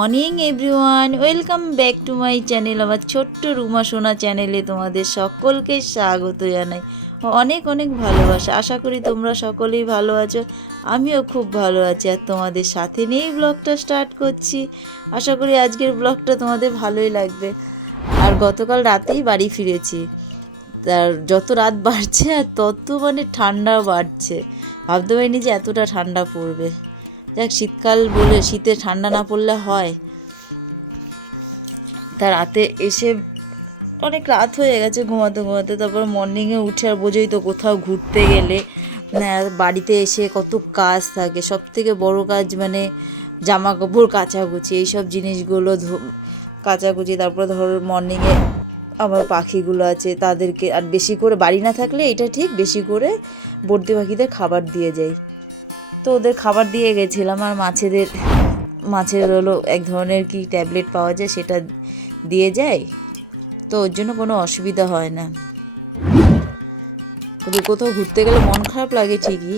Morning everyone, welcome back to my channel. আমার ছোট্ট রুমা সোনা চ্যানেলে তোমাদের সকলকে স্বাগত জানাই। অনেক অনেক ভালোবাসা। আশা করি তোমরা সকলেই ভালো আছো, আমিও খুব ভালো আছি। আর তোমাদের সাথে নিয়েই ব্লগটা স্টার্ট করছি। আশা করি আজকের ব্লগটা তোমাদের ভালোই লাগবে। আর গতকাল রাতেই বাড়ি ফিরেছি। তার যত রাত বাড়ছে আর তত ঠান্ডা বাড়ছে। ভাবতে পারিনি যে এতটা ঠান্ডা পড়বে। যাক, শীতকাল বলে শীতে ঠান্ডা না পড়লে হয়। তা রাতে এসে অনেক রাত হয়ে গেছে ঘুমাতে ঘুমাতে। তারপর মর্নিংয়ে উঠে, আর বোঝোই তো কোথাও ঘুরতে গেলে বাড়িতে এসে কত কাজ থাকে। সব থেকে বড় কাজ জামা কাপড় কাচাকুচি, এইসব জিনিসগুলো কাচাকুচি। তারপর ধরো মর্নিংয়ে আমার পাখিগুলো আছে, তাদেরকে আর বেশি করে বাড়ি না থাকলে এটা ঠিক বেশি করে বর্দি পাখিদের খাবার দিয়ে যাই। তো ওদের খাবার দিয়ে গেছিলাম। আর মাছের হলো এক ধরনের কি ট্যাবলেট পাওয়া যায়, সেটা দিয়ে যায়। তো ওর জন্য কোনো অসুবিধা হয় না। কোথাও ঘুরতে গেলে মন খারাপ লাগে ঠিকই,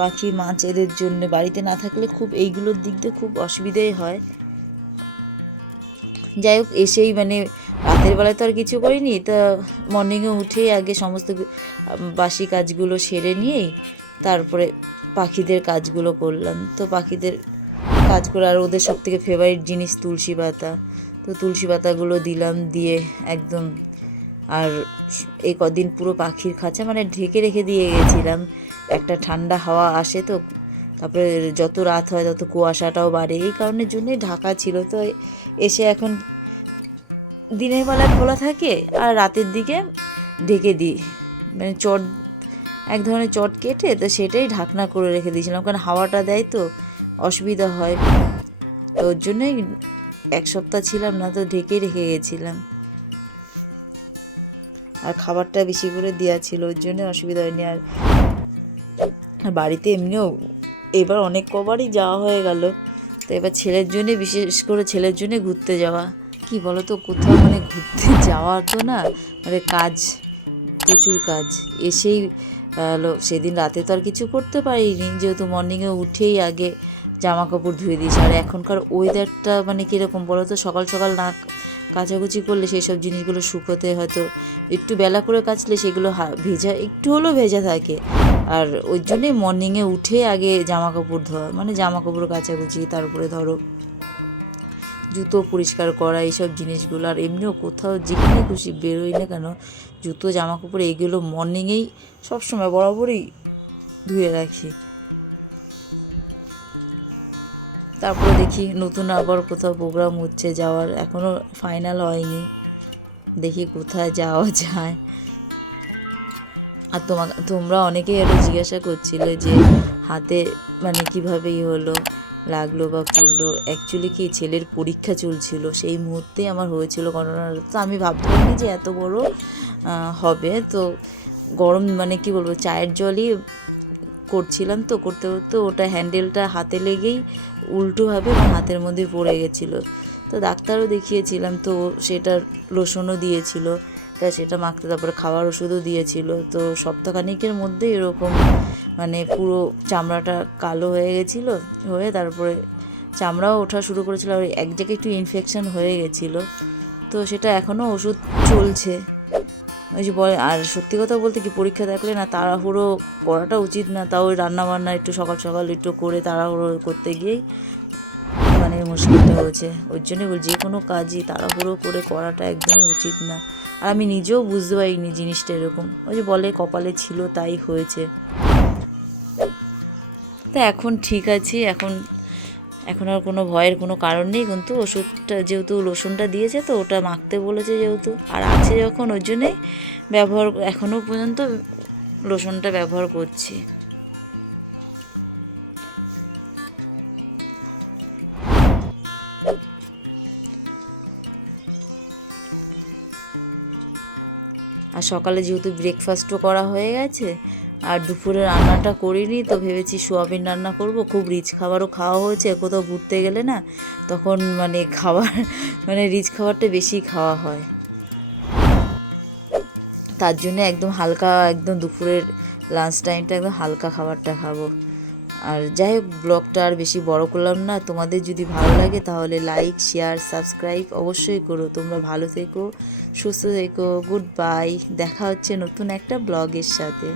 পাখি মাছ এদের জন্য বাড়িতে না থাকলে খুব এইগুলোর দিক দিয়ে খুব অসুবিধাই হয়। যাই হোক, এসেই রাতের বেলায় তো আর কিছু করিনি। তা মর্নিংয়ে উঠেই আগে সমস্ত বাসি কাজগুলো সেরে নিয়েই তারপরে পাখিদের কাজগুলো করলাম। তো পাখিদের কাজ করে, আর ওদের সব থেকে ফেভারিট জিনিস তুলসী পাতা, তো তুলসী পাতাগুলো দিলাম, দিয়ে একদম। আর এই কদিন পুরো পাখির খাঁচা ঢেকে রেখে দিয়ে গেছিলাম। একটা ঠান্ডা হাওয়া আসে তো, তারপরে যত রাত হয় তত কুয়াশাটাও বাড়ে, এই কারণের জন্যই ঢাকা ছিল। তো এসে এখন দিনের বেলায় খোলা থাকে আর রাতের দিকে ঢেকে দিই। চট, এক ধরনের চট কেটে, তো সেটাই ঢাকনা করে রেখে দিয়েছিলাম, কারণ হাওয়াটা দেয় তো অসুবিধা হয়। তো ওর জন্যই এক সপ্তাহ ছিলাম না, তো ঢেকেই রেখে গেছিলাম। আর খাবারটা বেশি করে দেওয়া ছিল, ওর জন্য অসুবিধা হয়নি। আর বাড়িতে এমনিও এবার অনেক কবারই যাওয়া হয়ে গেল। তো এবার ছেলের জন্যে, বিশেষ করে ছেলের জন্যে ঘুরতে যাওয়া। কি বলো তো, কোথাও ঘুরতে যাওয়া তো না, কাজ, প্রচুর কাজ। এসেই সেদিন রাতে তো আর কিছু করতে পারিনি, যেহেতু মর্নিংয়ে উঠেই আগে জামা কাপড় ধুয়ে দিয়েছি। আর এখনকার ওয়েদারটা কীরকম বলো তো, সকাল সকাল না কাচাকুচি করলে সেই সব জিনিসগুলো শুকোতে হয়তো একটু বেলা করে কাচলে সেগুলো ভেজা, একটু হলেও ভেজা থাকে। আর ওই জন্যই মর্নিংয়ে উঠে আগে জামা কাপড় ধোয়া, জামা কাপড় কাচাকুচি, তারপরে ধরো জুতো পরিষ্কার করা, এইসব জিনিসগুলো। আর এমনিও কোথাও যেখানে খুশি বেরোই না কেন, জুতো জামা কাপড় এইগুলো মর্নিংয়েই সবসময় বরাবরই ধুয়ে রাখি। তারপরে দেখি নতুন আবার কোথাও প্রোগ্রাম হচ্ছে যাওয়ার, এখনও ফাইনাল হয়নি, দেখি কোথায় যাওয়া যায়। আর তোমরা অনেকেই আরও জিজ্ঞাসা করছিলে যে হাতে কীভাবে হলো, লাগলো বা পুড়লো। অ্যাকচুয়ালি কি, ছেলের পরীক্ষা চলছিল, সেই মুহূর্তেই আমার হয়েছিল করোনার। তো আমি ভাবতে পারিনি যে এত বড় হবে। তো গরম কি বলবো, চায়ের জলই করছিলাম, তো করতে করতে ওটা হ্যান্ডেলটা হাতে লেগেই উল্টোভাবে আমার হাতের মধ্যে পড়ে গেছিলো। তো ডাক্তারও দেখিয়েছিলাম, তো সেটার লোশনও দিয়েছিল, তা সেটা মাখতে, তারপরে খাওয়ার ওষুধও দিয়েছিল। তো সপ্তাহখানিকের মধ্যে এরকম পুরো চামড়াটা কালো হয়ে গেছিলো, হয়ে তারপরে চামড়াও ওঠা শুরু করেছিল। আর এক জায়গায় একটু ইনফেকশান হয়ে গেছিলো, তো সেটা এখনও ওষুধ চলছে। ওই যে বলে, আর সত্যি কথা বলতে কি, পরীক্ষা দেখলে না তাড়াহুড়ো করাটা উচিত না। তাও ওই রান্নাবান্না একটু সকাল সকাল একটু করে তাড়াহুড়ো করতে গিয়েই মুশকিলটা হয়েছে। ওই জন্যই বল, যে কোনো কাজই তাড়াহুড়ো করে করাটা একদমই উচিত না। আর আমি নিজেও বুঝতে পারিনি জিনিসটা এরকম। ওই যে বলে, কপালে ছিল তাই হয়েছে। তা এখন ঠিক আছি, এখন আর কোনো ভয়ের কোনো কারণ নেই। কিন্তু ওষুধটা যেহেতু লোশনটা দিয়েছে, তো ওটা মাখতে বলেছে যেহেতু, আর আছে যখন, ওই জন্যেই এখনও পর্যন্ত লোশনটা ব্যবহার করছি। আর সকালে যেহেতু ব্রেকফাস্টও করা হয়ে গেছে, আর দুপুরে রান্নাটা করিনি, তো ভেবেছি সোয়াবিন রান্না করব। খুব রিচ খাবারও খাওয়া হয়েছে, কোথাও ঘুরতে গেলে না তখন খাবার রিচ খাবারটা বেশি খাওয়া হয়। তার জন্য একদম হালকা, একদম দুপুরের লাঞ্চ টাইমটা একদম হালকা খাবারটা খাবো। আর যাই হোক, ব্লগটা আর বেশি বড় করলাম না। তোমাদের যদি ভালো লাগে তাহলে লাইক, শেয়ার, সাবস্ক্রাইব অবশ্যই করো। তোমরা ভালো থেকো, সুস্থ থেকো। Good bye. দেখা হচ্ছে নতুন একটা ব্লগের সাথে।